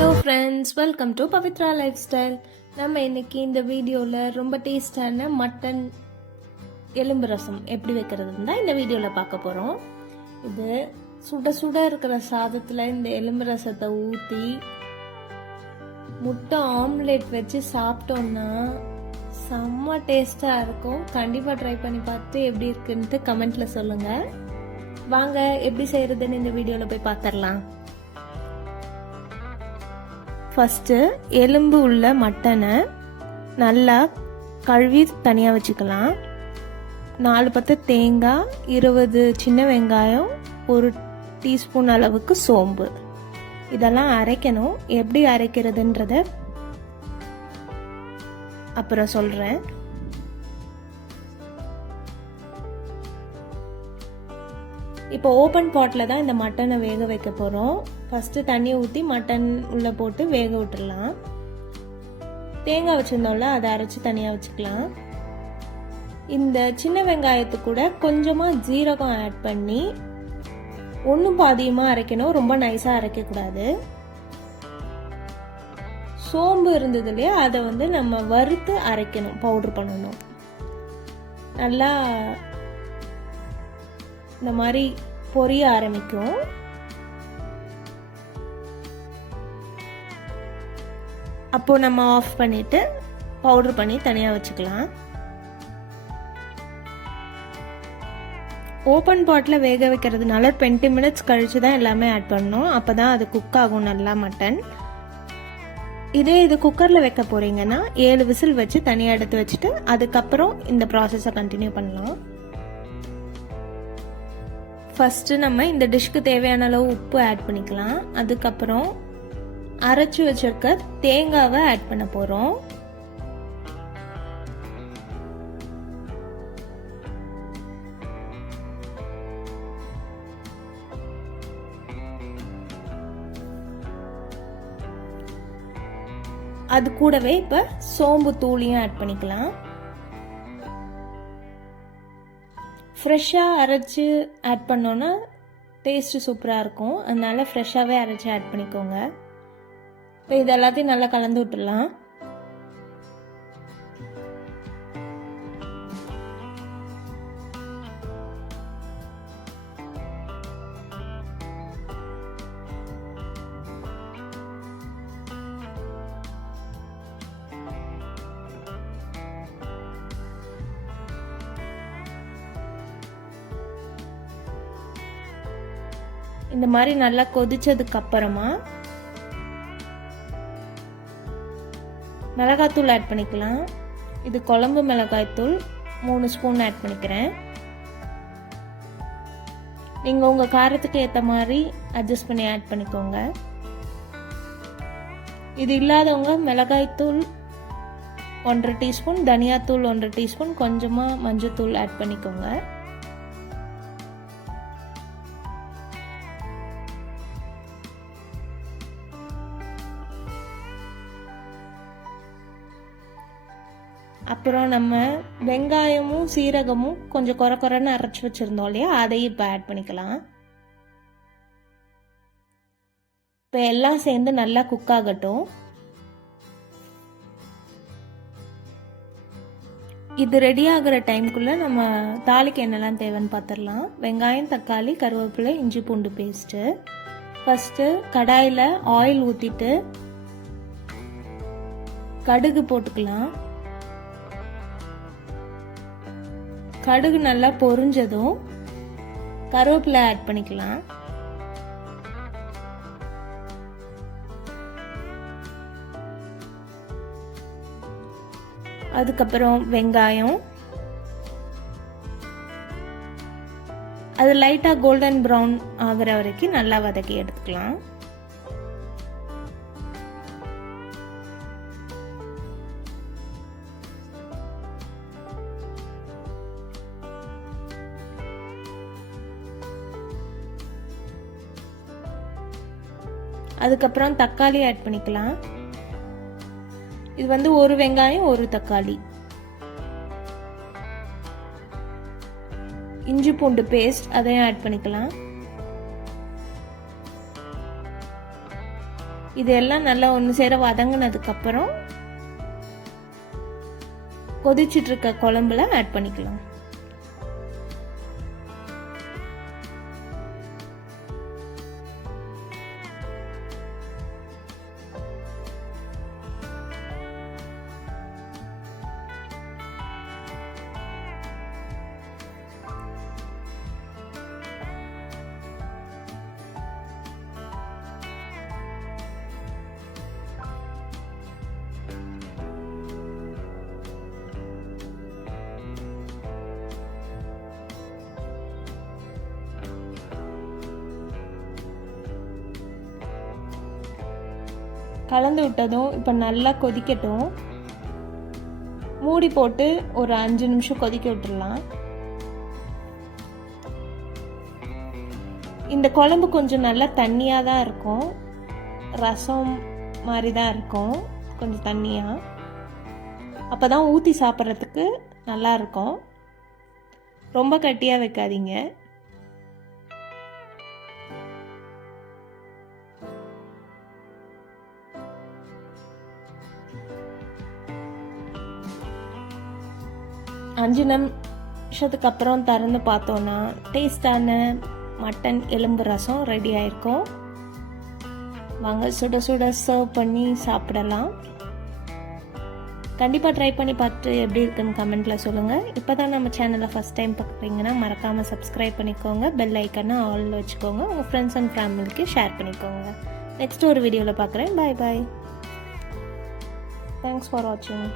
Hello friends welcome to Pavithra life style நம்ம இன்னைக்கு இந்த வீடியோவில் ரொம்ப டேஸ்டான மட்டன் எலும்பு ரசம் எப்படி வைக்கிறதுன்னு தான் இந்த வீடியோவில் பார்க்க போகிறோம் இது சுட சுட இருக்கிற சாதத்தில் இந்த எலும்பு ரசத்தை ஊற்றி முட்டை ஆம்லேட் வச்சு சாப்பிட்டோம்னா செம்ம டேஸ்டாக இருக்கும். கண்டிப்பாக ட்ரை பண்ணி பார்த்து எப்படி இருக்குன்ட்டு கமெண்ட்டில் சொல்லுங்கள் வாங்க எப்படி செய்கிறதுன்னு இந்த வீடியோவில் போய் பார்த்துடலாம். ஃபஸ்ட்டு எலும்பு உள்ள மட்டனை நல்லா கழுவி தனியாக வச்சுக்கலாம். நாலு பத்து தேங்காய் இருபது சின்ன வெங்காயம் ஒரு டீஸ்பூன் அளவுக்கு சோம்பு. இதெல்லாம் அரைக்கணும். எப்படி அரைக்கிறதுன்றத அப்புறம் சொல்கிறேன் இப்போ ஓப்பன் பாட்டில் தான் இந்த மட்டனை வேக வைக்க போகிறோம் ஃபஸ்ட்டு தண்ணி ஊற்றி மட்டன் உள்ளே போட்டு வேக விட்டுடலாம் தேங்காய் வச்சுருந்தோம்ல அதை அரைச்சி தனியாக வச்சுக்கலாம். இந்த சின்ன வெங்காயத்து கூட கொஞ்சமாக ஜீரகம் ஆட் பண்ணி ஒன்றும் பாதியமாக அரைக்கணும் ரொம்ப நைஸாக அரைக்கக்கூடாது. சோம்பு இருந்தது இல்லையா அதை வந்து நம்ம வறுத்து அரைக்கணும் பவுட்ரு பண்ணணும். நல்லா இந்த மாதிரி பொரிய ஆரம்பிக்கும். அப்போது நம்ம ஆஃப் பண்ணிவிட்டு பவுடர் பண்ணி தனியாக வச்சுக்கலாம். ஓப்பன் பாட்டில் வேக வைக்கிறதுனால டுவெண்ட்டி மினிட்ஸ் கழித்து தான் எல்லாமே ஆட் பண்ணணும். அப்போ தான் அது குக் ஆகும் நல்லா மட்டன் இதே இது குக்கரில் வைக்க போகிறீங்கன்னா ஏழு விசில் வச்சு தனியாக எடுத்து வச்சுட்டு அதுக்கப்புறம் இந்த ப்ராசஸை கண்டினியூ பண்ணலாம். ஃபஸ்ட்டு நம்ம இந்த டிஷ்க்கு தேவையான அளவு உப்பு ஆட் பண்ணிக்கலாம். அதுக்கப்புறம் அரைச்சி வச்சிருக்க தேங்காவை ஆட் பண்ண போகிறோம் அது கூடவே இப்போ சோம்பு தூளியும் ஆட் பண்ணிக்கலாம். ஃப்ரெஷ்ஷாக அரைச்சி ஆட் பண்ணோன்னா டேஸ்ட்டு சூப்பராக இருக்கும். அதனால ஃப்ரெஷ்ஷாகவே அரைச்சி ஆட் பண்ணிக்கோங்க. இப்போ இது எல்லாத்தையும் நல்லா கலந்து விட்டுடலாம். இந்த மாதிரி நல்லா கொதிச்சதுக்கு அப்புறமா மிளகாத்தூள் ஆட் பண்ணிக்கலாம். இது குழம்பு மிளகாய்த்தூள் மூணு ஸ்பூன் ஆட் பண்ணிக்கிறேன். நீங்கள் உங்கள் காரத்துக்கு ஏற்ற மாதிரி அட்ஜஸ்ட் பண்ணி ஆட் பண்ணிக்கோங்க. இது இல்லாதவங்க மிளகாய்த்தூள் ஒன்றரை டீஸ்பூன் தனியாத்தூள் ஒன்றரை டீஸ்பூன் கொஞ்சமாக மஞ்சத்தூள் ஆட் பண்ணிக்கோங்க. அப்புறம் நம்ம வெங்காயமும் சீரகமும் கொஞ்சம் குறை குறைன்னு அரைச்சி வச்சுருந்தோம் இல்லையா? அதையும் இப்போ ஆட் பண்ணிக்கலாம். இப்போ எல்லாம் சேர்ந்து நல்லா குக் ஆகட்டும். இது ரெடி ஆகிற டைமுக்குள்ளே நம்ம தாளிக்கு என்னெல்லாம் தேவைன்னு பார்த்துடலாம் வெங்காயம் தக்காளி கருவேப்பிலை இஞ்சி பூண்டு பேஸ்ட்டு ஃபஸ்ட்டு கடாயில் ஆயில் ஊற்றிட்டு கடுகு போட்டுக்கலாம். கடுகு நல்லா பொரிஞ்சதும் கருவேப்பிலை ஆட் பண்ணிக்கலாம். அதுக்கப்புறம் வெங்காயம். அது லைட்டாக கோல்டன் ப்ரௌன் ஆகிற வரைக்கும் நல்லா வதக்கி எடுத்துக்கலாம். அதுக்கப்புறம் தக்காளி ஆட் பண்ணிக்கலாம். இது வந்து ஒரு வெங்காயம் ஒரு தக்காளி. இஞ்சி பூண்டு பேஸ்ட் அதையும் ஆட் பண்ணிக்கலாம். இது எல்லாம் நல்லா ஒன்று சேர வதங்கினதுக்கப்புறம் கொதிச்சிட்டு இருக்க குழம்புல ஆட் பண்ணிக்கலாம். கலந்து விட்டதும் இப்போ நல்லா கொதிக்கட்டும். மூடி போட்டு ஒரு அஞ்சு நிமிஷம் கொதிக்க விட்டுடலாம் இந்த குழம்பு கொஞ்சம் நல்லா தண்ணியாக தான் இருக்கும். ரசம் மாதிரி தான் இருக்கும். கொஞ்சம் தண்ணியாக அப்போ தான் ஊற்றி சாப்பிட்றதுக்கு நல்லா இருக்கும். ரொம்ப கட்டியாக வைக்காதீங்க. அஞ்சு நிமிஷத்துக்கு அப்புறம் திறந்து பார்த்தோன்னா டேஸ்டான மட்டன் எலும்பு ரசம் ரெடி ஆயிருக்கும். வாங்க சுட சுட சர்வ் பண்ணி சாப்பிடலாம். கண்டிப்பாக ட்ரை பண்ணி பார்த்துட்டு எப்படி இருக்குன்னு கமெண்ட்டில் சொல்லுங்கள் இப்போ தான் நம்ம சேனலை ஃபஸ்ட் டைம் பார்க்குறீங்கன்னா மறக்காமல் சப்ஸ்கிரைப் பண்ணிக்கோங்க. பெல் ஐக்கனை ஆல் வச்சுக்கோங்க. உங்கள் ஃப்ரெண்ட்ஸ் அண்ட் ஃபேமிலிக்கு ஷேர் பண்ணிக்கோங்க. நெக்ஸ்ட் ஒரு வீடியோவில் பார்க்குறேன். பாய் பாய் தேங்க்ஸ் ஃபார் வாட்சிங்